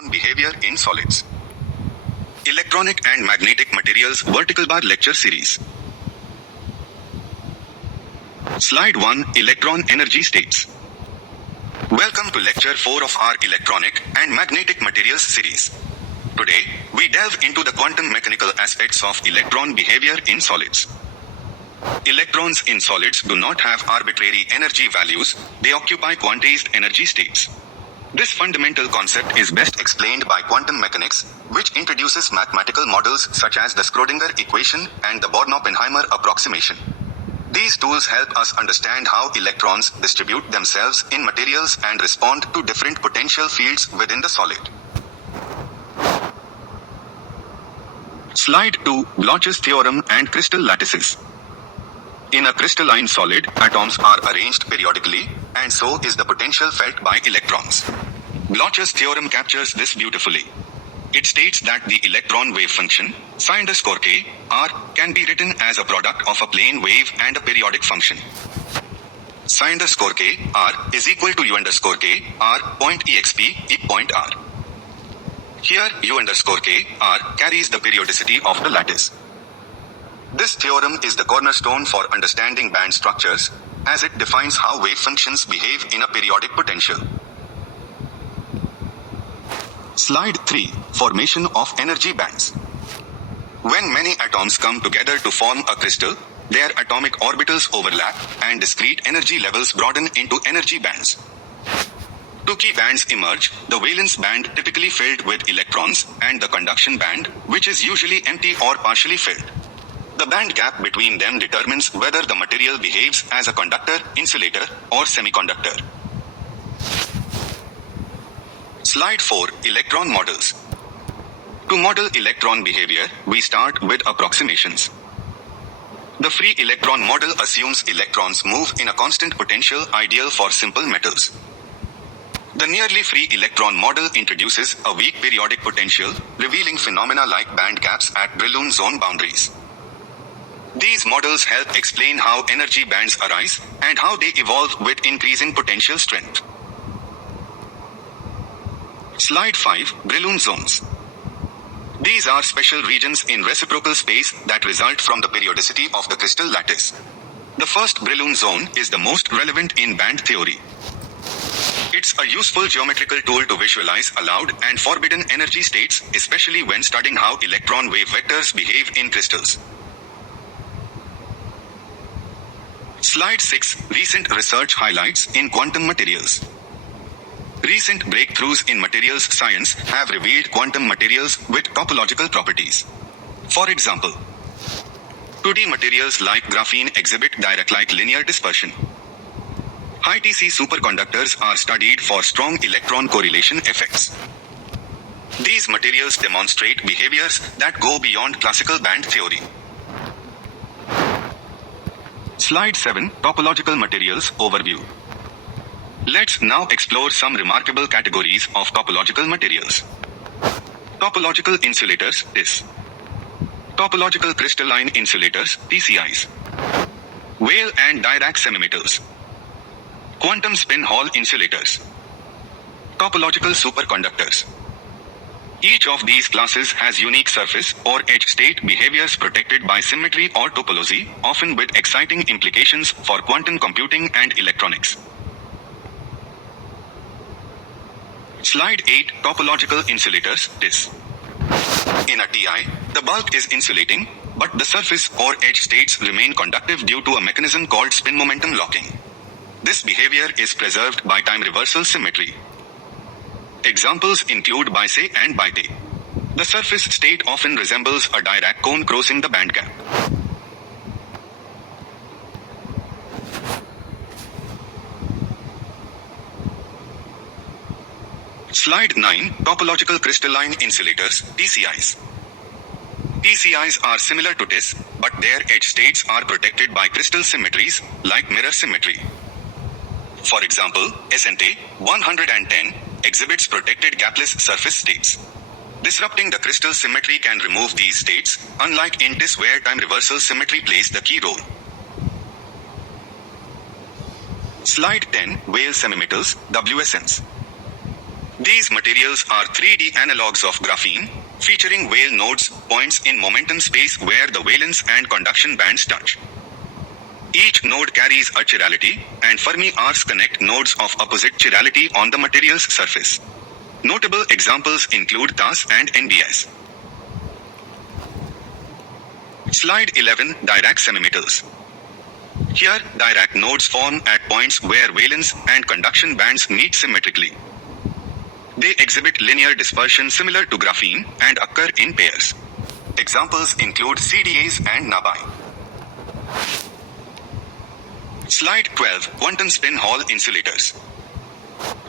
On behavior in solids. Electronic and magnetic materials vertical bar lecture series. Slide 1 Electron energy states. Welcome to lecture 4 of our electronic and magnetic materials series. Today, we delve into the quantum mechanical aspects of electron behavior in solids. Electrons in solids do not have arbitrary energy values, they occupy quantized energy states. This fundamental concept is best explained by quantum mechanics, which introduces mathematical models such as the Schrödinger equation and the Born-Oppenheimer approximation. These tools help us understand how electrons distribute themselves in materials and respond to different potential fields within the solid. Slide 2 Bloch's theorem and crystal lattices. In a crystalline solid, atoms are arranged periodically, and so is the potential felt by electrons. Bloch's theorem captures this beautifully. It states that the electron wave function, psi_k, r, can be written as a product of a plane wave and a periodic function. Psi_k, r, is equal to u_k, r, point exp, e point r. Here, u_k, r, carries the periodicity of the lattice. This theorem is the cornerstone for understanding band structures, as it defines how wave functions behave in a periodic potential. Slide 3 Formation of energy bands. When many atoms come together to form a crystal, their atomic orbitals overlap, and discrete energy levels broaden into energy bands. Two key bands emerge, the valence band typically filled with electrons, and the conduction band, which is usually empty or partially filled. The band gap between them determines whether the material behaves as a conductor, insulator, or semiconductor. Slide 4 Electron models. To model electron behavior, we start with approximations. The free electron model assumes electrons move in a constant potential, ideal for simple metals. The nearly free electron model introduces a weak periodic potential, revealing phenomena like band gaps at Brillouin zone boundaries. These models help explain how energy bands arise and how they evolve with increasing potential strength. Slide 5 Brillouin zones. These are special regions in reciprocal space that result from the periodicity of the crystal lattice. The first Brillouin zone is the most relevant in band theory. It's a useful geometrical tool to visualize allowed and forbidden energy states, especially when studying how electron wave vectors behave in crystals. Slide 6 Recent research highlights in quantum materials. Recent breakthroughs in materials science have revealed quantum materials with topological properties. For example, 2D materials like graphene exhibit Dirac-like linear dispersion. High-TC superconductors are studied for strong electron correlation effects. These materials demonstrate behaviors that go beyond classical band theory. Slide 7 Topological materials overview. Let's now explore some remarkable categories of topological materials. Topological insulators, TIS. Topological crystalline insulators, TCIs. Weyl and Dirac semimetals. Quantum spin Hall insulators. Topological superconductors. Each of these classes has unique surface or edge state behaviors protected by symmetry or topology, often with exciting implications for quantum computing and electronics. Slide 8 Topological insulators, TIS. In a TI, the bulk is insulating, but the surface or edge states remain conductive due to a mechanism called spin momentum locking. This behavior is preserved by time reversal symmetry. Examples include Biset and Bite. The surface state often resembles a Dirac cone crossing the band gap. Slide 9 Topological crystalline insulators, TCIs. TCIs are similar to TIS, but their edge states are protected by crystal symmetries, like mirror symmetry. For example, SNT 110 exhibits protected gapless surface states. Disrupting the crystal symmetry can remove these states, unlike in TIS where time reversal symmetry plays the key role. Slide 10 Weyl semimetals, WSNs. These materials are 3D analogues of graphene, featuring Weyl nodes, points in momentum space where the valence and conduction bands touch. Each node carries a chirality, and Fermi arcs connect nodes of opposite chirality on the material's surface. Notable examples include TAS and NBS. Slide 11. Dirac semimetals. Here, Dirac nodes form at points where valence and conduction bands meet symmetrically. They exhibit linear dispersion similar to graphene and occur in pairs. Examples include CDAs and NABI. Slide 12. Quantum spin Hall insulators.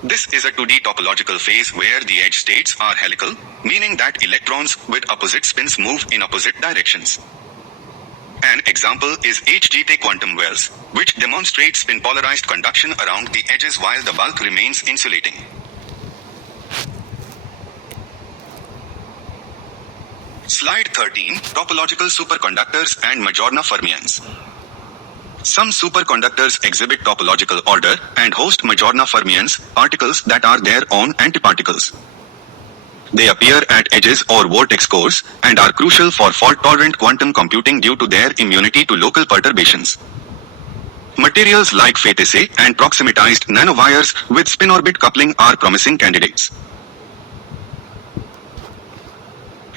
This is a 2D topological phase where the edge states are helical, meaning that electrons with opposite spins move in opposite directions. An example is HGT quantum wells, which demonstrate spin-polarized conduction around the edges while the bulk remains insulating. Slide 13. Topological superconductors and Majorna fermions. Some superconductors exhibit topological order and host Majorna fermions, particles that are their own antiparticles. They appear at edges or vortex cores and are crucial for fault-tolerant quantum computing due to their immunity to local perturbations. Materials like Fatese and proximatized nanowires with spin-orbit coupling are promising candidates.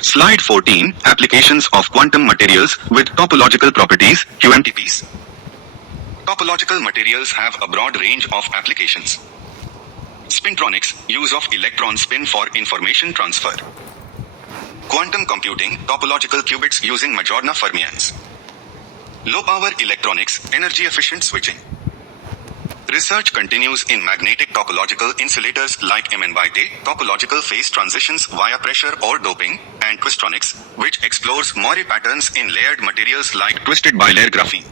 Slide 14. Applications of quantum materials with topological properties, QMTPs. Topological materials have a broad range of applications. Spintronics, use of electron spin for information transfer. Quantum computing, topological qubits using Majorna fermions. Low-power electronics, energy-efficient switching. Research continues in magnetic topological insulators like MN/T, topological phase transitions via pressure or doping, and twistronics, which explores Mori patterns in layered materials like twisted bilayer graphene.